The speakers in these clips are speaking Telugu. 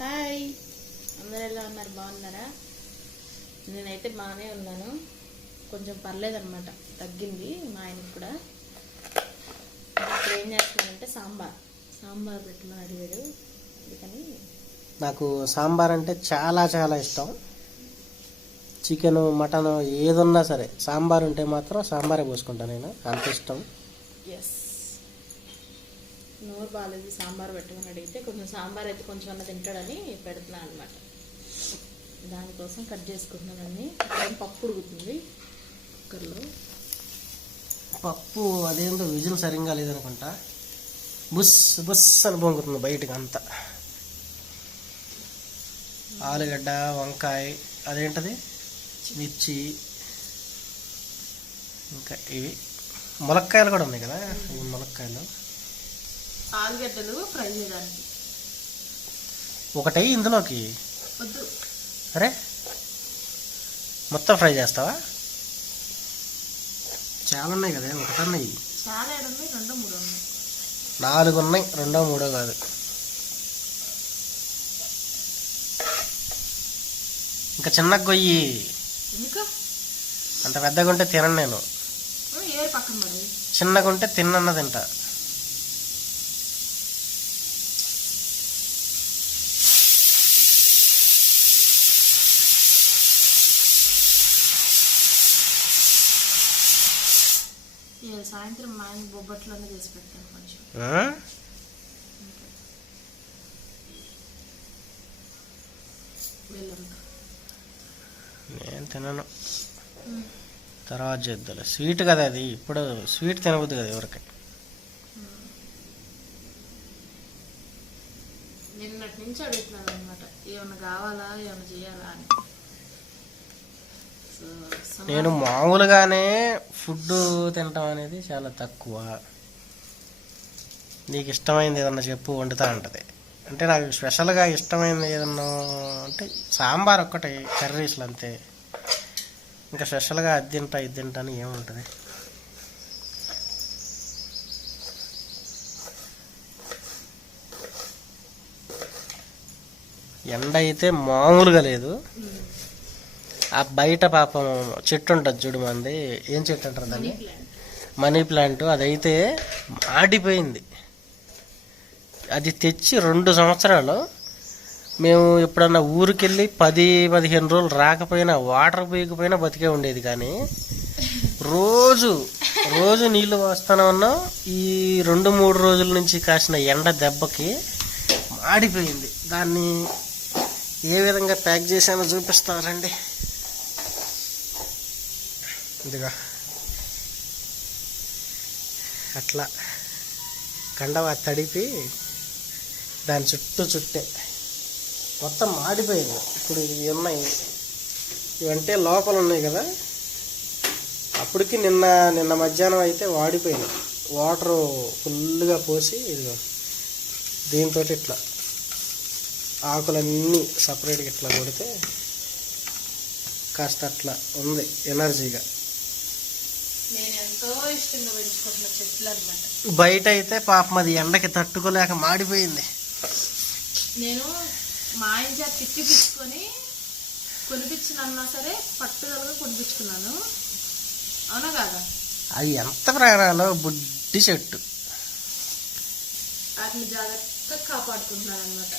హాయ్. అందరు ఎలా ఉన్నారు? బాగున్నారా? నేనైతే బాగానే ఉన్నాను. కొంచెం పర్లేదన్నమాట. తగ్గింది మా ఆయనకి కూడా. ఇప్పుడు ఏం చేస్తున్నానంటే సాంబార్. సాంబార్ పెట్టమని అడిగాడు అందుకని నాకు సాంబార్ అంటే చాలా చాలా ఇష్టం. చికెన్ మటన్ ఏదున్నా సరే సాంబార్ ఉంటే మాత్రం సాంబారే పోసుకుంటాను నేను. అంత ఇష్టం. ఎస్ నోరు బాగాలేదు సాంబార్ పెట్టమని అడిగితే కొంచెం సాంబార్ అయితే కొంచెం అన్న తింటాడని పెడుతున్నాను అనమాట దానికోసం కట్ చేసుకుంటున్నానండి పప్పు ఉడుకుతుంది కుక్కర్లో. పప్పు అదేందో విజిల్ సరిగ్గా లేదనుకుంటా. బుస్ బుస్ అని పొంగుతుంది బయటకు అంతా. ఆలుగడ్డ వంకాయ అదేంటది? మిర్చి ఇంకా ఇవి. ములక్కాయలు కూడా ఉన్నాయి కదా? ఇవి ములక్కాయలు. ఆలుగడ్డలు ఫ్రై చేయడానికి. ఒకటై ఇందులోకి? వద్దు. అరే మొత్తం ఫ్రై చేస్తావా? చాలా ఉన్నాయి కదా ఒకటన్నాయి చాలా ఉన్నాయి రెండో మూడో ఉన్నాయి. నాలుగు ఉన్నాయి రెండో మూడో కాదు. ఇంకా చిన్న గొయ్యి అంత పెద్దగా ఉంటే తినను నేను. చిన్నగా ఉంటే తిన్నన్న తింటా. సాయంత్రం మా ఆయన బొబ్బట్లోనే చేసి పెట్టాను కొంచెం నేను తినను. తర్వాత చేద్దాం. స్వీట్ కదా అది. ఇప్పుడు స్వీట్ తినబుద్ది కదా ఎవరికి? నిన్నటి నుంచి అడుగుతున్నాను అనమాట ఏమన్నా కావాలా? ఏమన్నా చేయాలా అని. నేను మామూలుగానే ఫుడ్ తినటం అనేది చాలా తక్కువ. నీకు ఇష్టమైంది ఏదన్నా చెప్పు వండుతా ఉంటుంది. అంటే నాకు స్పెషల్గా ఇష్టమైనది ఏదన్నా అంటే సాంబార్ ఒక్కటి కర్రీస్లు అంతే. ఇంకా స్పెషల్గా అది తింటా ఇది తింటా అని ఏముంటుంది ఎండ అయితే మామూలుగా లేదు. ఆ బయట పాపం చెట్టు ఉంటుంది చూడు మంది. ఏం చెట్టు అంటారు దాన్ని? మనీ ప్లాంట్ అదైతే మాడిపోయింది అది తెచ్చి రెండు సంవత్సరాలు మేము ఎప్పుడన్నా ఊరికెళ్ళి పది పదిహేను రోజులు రాకపోయినా వాటర్ పోయకపోయినా బతికే ఉండేది కానీ రోజు రోజు నీళ్ళు వస్తానే ఉన్నాం. ఈ రెండు మూడు రోజుల నుంచి కాసిన ఎండ దెబ్బకి మాడిపోయింది. దాన్ని ఏ విధంగా ప్యాక్ చేశానో చూపిస్తారండి ఇదిగా. అట్లా కండవ తడిపి దాని చుట్టూ చుట్టే. మొత్తం మాడిపోయింది. ఇప్పుడు ఇవి ఉన్నాయి. ఇవంటే లోపల ఉన్నాయి కదా. అప్పటికి నిన్న నిన్న మధ్యాహ్నం అయితే వాడిపోయినాయి. వాటర్ ఫుల్గా పోసి ఇదిగో. దీంతో ఇట్లా ఆకులన్నీ సపరేట్గా ఇట్లా కొడితే కాస్త అట్లా ఉంది ఎనర్జీగా నేను ఎంతో ఇష్టంగా పెంచుకుంటున్న చెట్లు అనమాట బయట అయితే పాపం అది ఎండకి తట్టుకోలేక మాడిపోయింది. నేను మా ఆయన చేత తిట్టి పిచ్చుకొని కొనిపించినన్నా సరే పట్టుదలగా కొనిపించుకున్నాను. అవునా కాదా? అది ఎంత ప్రాణాలో బుడ్డి చెట్టు. వాటిని జాగ్రత్తగా కాపాడుకుంటున్నాను అనమాట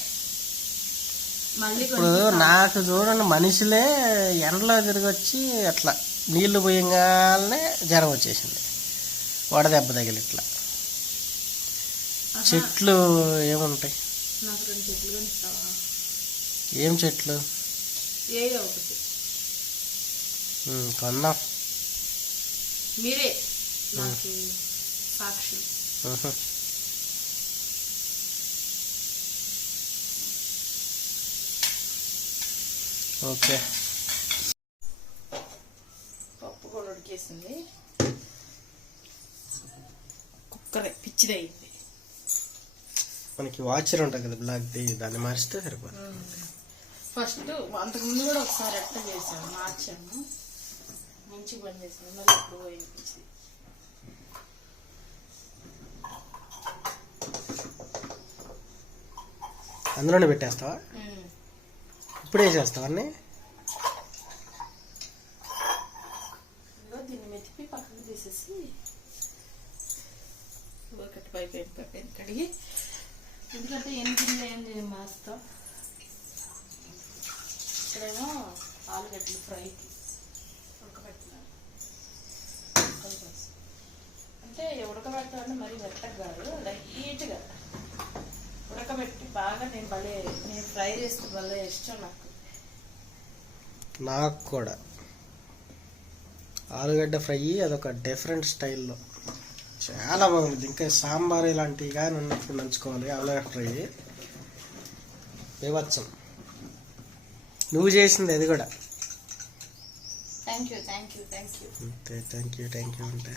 మళ్ళీ ఇప్పుడు నాకు చూడండి మనుషులే ఎండలో తిరిగి వచ్చి అట్లా నీళ్ళు పోయంగానే జ్వరం వచ్చేసింది. వడదెబ్బ తగిలి ఇట్లా. చెట్లు ఏముంటాయి? ఏం చెట్లు? కొందాం మీరే. సాక్షి. ఓకే. ఉడికేసింది కుక్కర్ పిచ్చిదయింది మనకి వాచర్ ఉంటుంది కదా బ్లాక్ది దాన్ని మారిస్తే సరిపోతుంది ఫస్ట్ అంతకుముందు కూడా ఒకసారి అట్ట చేసాము మార్చాము మంచి పని చేసాము మళ్ళీ ఇప్పుడు పోయింది పిచ్చిది అందులోనే పెట్టేస్తావా? ఇప్పుడు వేసేస్తావా అన్నీ? అంటే ఉడకబెట్టాలంటే మరీ వెట్టకు కాదు లైట్గా ఉడకబెట్టి బాగా నేను భలే నేను ఫ్రై చేస్తే భలే ఇష్టం నాకు. నాకు కూడా. ఆలుగడ్డ ఫ్రై అదొక డిఫరెంట్ స్టైల్లో. చాలా బాగుంది. ఇంకా సాంబార్ ఇలాంటివి కానీ ఉన్నప్పుడు నంచుకోవాలి. ఆలుగడ్డ ఫ్రై. బీభత్సం. నువ్వు చేసింది అది కూడా? Thank you thank you thank you thank you thank you అంటే.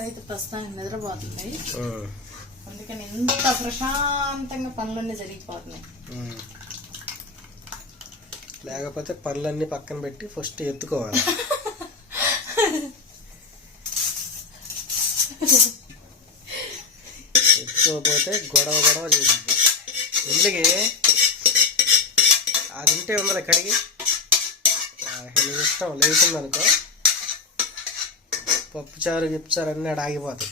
అయితే ప్రస్తుతానికి నిద్రపోతుంది అందుకని ఎంత ప్రశాంతంగా పనులన్నీ జరిగిపోతున్నాయి. ఉమ్. లేకపోతే పనులన్నీ పక్కన పెట్టి ఫస్ట్ ఎత్తుకోవాలి. ఎత్తుకోకపోతే గొడవ గొడవ చేసింది ఎందుకే? అది ఉంటే ఆ, నీ ఇష్టం లేచింది అనుకో పప్పు చారు గిప్పు చారు అన్నీ ఆగిపోతాయి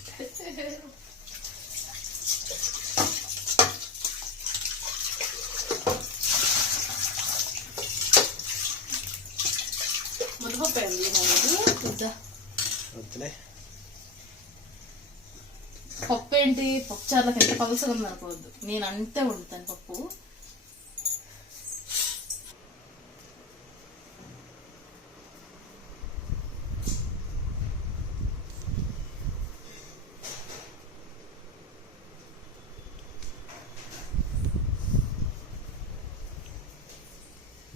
వద్దులే. పప్పు ఏంటి? పప్పు చారులకు ఎంత పలుసగా ఉంది అనుకోవద్దు నేను అంతే వండుతాను పప్పు.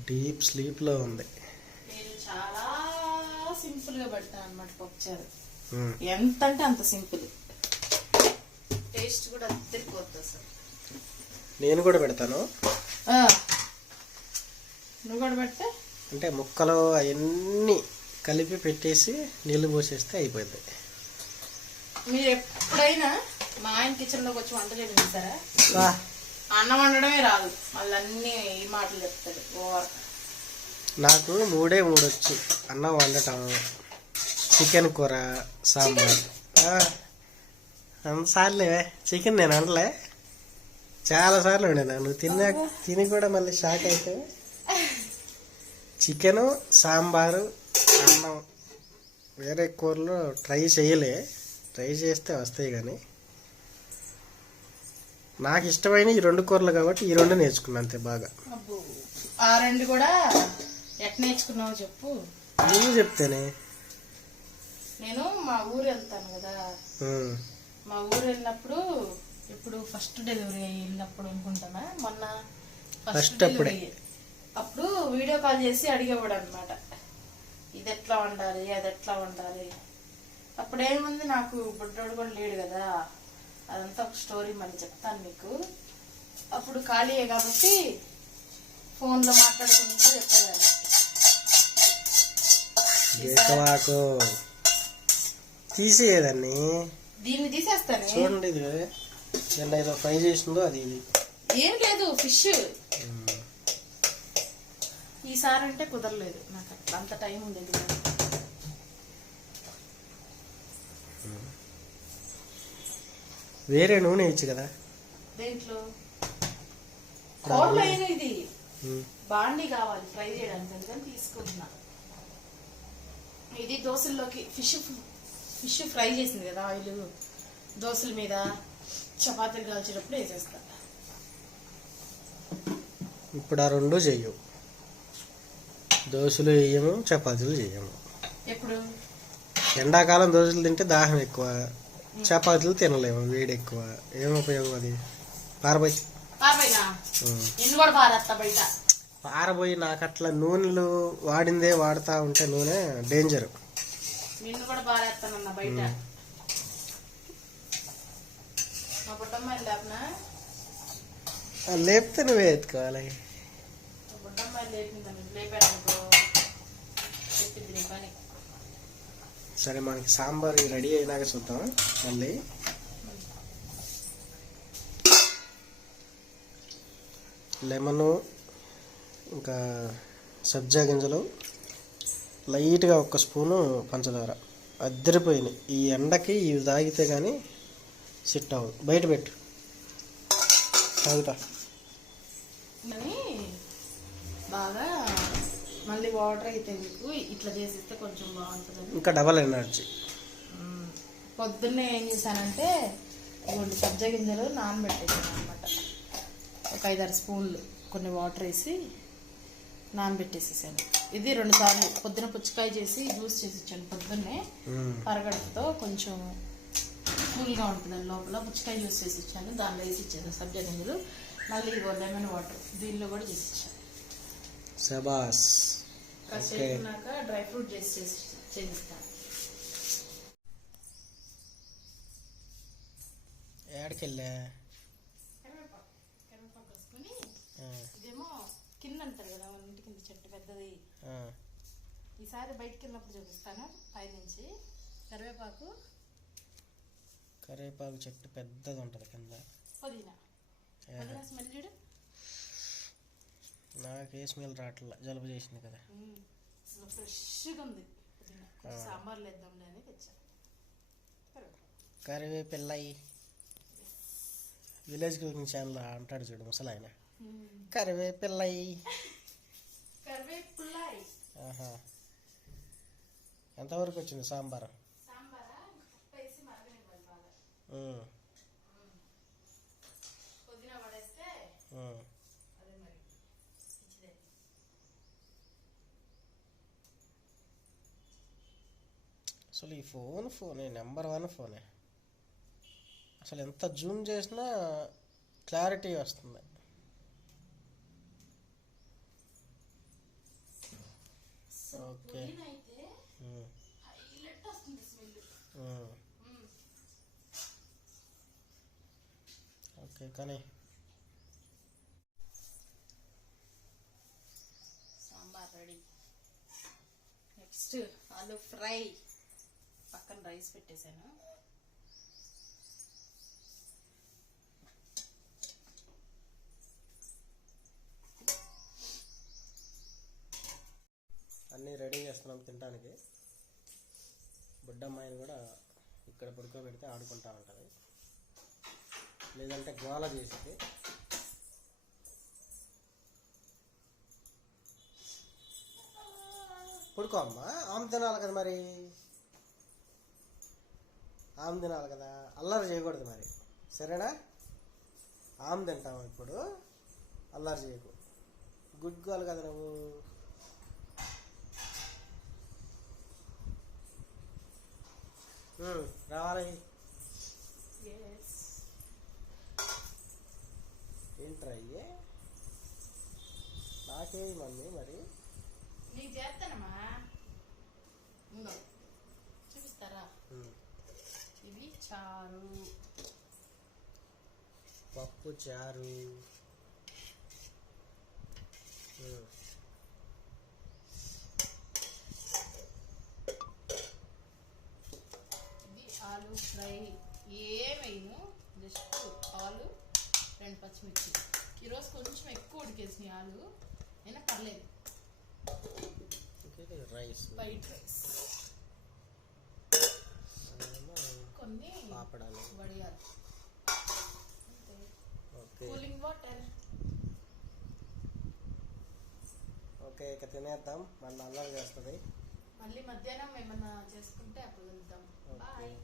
డీప్ స్లీప్లో ఉంది. నేను చాలా సింపుల్గా పెడతాను అనమాట పప్పు చారు ఉమ్. ఎంత అంటే అంత సింపుల్. టేస్ట్ కూడా అద్దరిపోతుంది అసలు. నేను కూడా పెడతాను. నువ్వు కూడా పెడితే? అంటే ముక్కలు అవన్నీ కలిపి పెట్టేసి నీళ్ళు పోసేస్తే అయిపోయింది. మీరు ఎప్పుడైనా మా ఆయన కిచెన్లోకి వచ్చి వంట చేయడం చూసారా? అన్నం వండడమే రాదు. మళ్ళీ అన్ని ఈ మాటలు చెప్తాడు ఓవర్. నాకు మూడే మూడు వచ్చు అన్నం వండటం చికెన్ కూర సాంబార్. ఆ, అంతసార్లే చికెన్ నేను అనలే చాలా సార్లు వండాను. నువ్వు తిన్నా తిని కూడా మళ్ళీ షాక్ అయితే చికెను సాంబారు అన్నం. వేరే కూరలు ట్రై చేయలే. ట్రై చేస్తే వస్తాయి కానీ. నాకు ఇష్టమైన ఈ రెండు కూరలు కాబట్టి ఈ రెండు నేర్చుకున్నాను అంతే బాగా. ఆ రెండు కూడా ఎట్ నేర్చుకున్నావు చెప్పు. నువ్వు చెప్తేనే. నేను మా ఊరు వెళ్తాను కదా. మా ఊరు వెళ్ళినప్పుడు ఇప్పుడు ఫస్ట్ డెలివరీ వెళ్ళినప్పుడు అనుకుంటానా? మొన్న First అప్పుడే. అప్పుడు వీడియో కాల్ చేసి అడిగేవాడు అనమాట ఇది ఎట్లా వండాలి అది ఎట్లా వండాలి. అప్పుడు ఏముంది నాకు బుడ్డోడు కూడా లేడు కదా. అదంతా ఒక స్టోరీ మళ్ళీ చెప్తాను మీకు. అప్పుడు ఖాళీయే కాబట్టి ఫోన్లో మాట్లాడుకుంటూ చెప్పేదాన్ని. తీసేయదాన్ని దీన్ని తీసేస్తానే? చూడండి ఇది. నిన్న ఏదో ఫ్రై చేసిందో అది. ఇది ఏం లేదు ఫిష్. ఈసారి అంటే కుదరలేదు. నాకు అంత టైం ఉండేది వేరే నూనె ఇచ్చు కదా. దేంట్లో? ఇది. బాండి కావాలి ఫ్రై చేయడానికి. అందుకని తీసుకుంటున్నా ఇది దోశల్లోకి ఫిష్ ఫిష్ ఫ్రై చేసింది కదా ఆయిల్. దోశల మీద చపాతీలు కాల్చేటప్పుడు వేసేస్తా. ఇప్పుడు ఆ రెండు చెయ్యవు దోశలు వేయము చపాతీలు చేయము ఎప్పుడు? ఎండాకాలం దోశలు తింటే దాహం ఎక్కువ. చపాతీలు తినలేము వేడి ఎక్కువ. ఏం ఉపయోగం అది? పారబోయి. పారబోయి నాకు అట్లా నూనెలు వాడిందే వాడుతా ఉంటే నూనె డేంజర్. లేపితే నువ్వే ఎత్తుకోవాలి. సరే మనకి సాంబార్ రెడీ అయినాక చూద్దాం. మళ్ళీ. లెమను ఇంకా సబ్జా గింజలు లైట్గా ఒక స్పూను పంచదార. అద్దరిపోయినాయి. ఈ ఎండకి ఇవి తాగితే కానీ సెట్ అవ్వదు బయట పెట్టు. తాగుతా. బాగా మళ్ళీ వాటర్ అయితే మీకు ఇట్లా చేసిస్తే కొంచెం బాగుంటుందని. ఇంకా డబల్ ఎనర్జీ. పొద్దున్నే ఏం చేశానంటే ఇవ్వండి సబ్జా గింజలు నానబెట్టేసాను అనమాట ఒక ఐదారు స్పూన్లు కొన్ని వాటర్ వేసి నానబెట్టేసేసాను. ఇది రెండు సార్లు పొద్దున పుచ్చకాయ చేసి జ్యూస్ చేసి ఇచ్చాను పొద్దున్నే. పరగడతో కొంచెం కూల్గా ఉంటుంది లోపల పుచ్చకాయ జ్యూస్ చేసి ఇచ్చాను. దానిలో వేసి ఇచ్చాను సబ్జా గింజలు. మళ్ళీ లెమన్ వాటర్ దీనిలో కూడా చేసి ఇచ్చాను. శబాస్. కాసేపు ఉన్నాక డ్రై ఫ్రూట్ చేసి చేసి చేసిస్తాను ఏడకెళ్ళా? కరివేపాకు కరివేపాకు వేసుకొని ఇదేమో కింద అంటారు కదా మన ఇంటి కింద చెట్టు పెద్దది. ఈసారి బయటికి వెళ్ళినప్పుడు చూపిస్తాను పైనుంచి. కరివేపాకు. కరివేపాకు చెట్టు పెద్దది ఉంటుంది కింద. పుదీనా. పుదీనా స్మెల్ చూడు. నాకు ఏ స్మెల్ రావట్లే జలుబు చేసింది కదా. ఫ్రెష్గా ఉంది. సాంబార్లో వేద్దాంలే అని తెచ్చాను కరివేపిల్లయి విలేజ్ కుకింగ్ ఛానల్ అంటాడు చూడు ముసలాయన. కరివేపుల్లాయ్ ఆహా. ఎంతవరకు వచ్చింది సాంబార్? పుదీనా పడేస్తే ఉమ్. అదే మరి పిచ్చిదే అసలు ఈ ఫోన్ ఫోనే నెంబర్ వన్ ఫోనే. అసలు ఎంత జూమ్ చేసినా క్లారిటీ వస్తుంది. ఓకే. ఓకే కానీ sambar ready. Next aloo fry. పక్కన రైస్ పెట్టేశాను. అన్నీ రెడీ చేస్తున్నాం తినడానికి బుడ్డమ్మాయిని కూడా ఇక్కడ పడుకోబెడితే ఆడుకుంటా ఉంటుంది. లేదంటే గోల చేసేది. పడుకో అమ్మా. ఆమె తినాలి కదా మరి. ఆమె తినాలి కదా. అల్లరి చేయకూడదు మరి. సరేనా? ఆమె తింటాము ఇప్పుడు. అల్లరి చేయకు. గుడ్కోవాలి కదా నువ్వు. రావాలి. ఏంట్రా అయ్యే నాకేమి మమ్మీ మరి? నీకు చేస్తానమ్మా. ఉందో చూపిస్తారా? చారు. పప్పు చారు. ఇది ఆలు ఫ్రై. ఏమైను జస్ట్ ఆలు రెండు పచ్చిమిర్చి. ఈరోజు కొంచెం ఎక్కువ ఉడికేసినాయి ఆలు. అయినా పర్లేదు. రైస్. White rice. కొన్ని పాపడాలు. వడియాలు. ఓకే. Cooling water. ఓకే ఇక తినేద్దాం. మళ్ళీ అల్లరి చేస్తుంది. మళ్ళీ మధ్యాహ్నం ఏమన్నా చేసుకుంటే అప్పుడు వెళ్దాం బాయ్.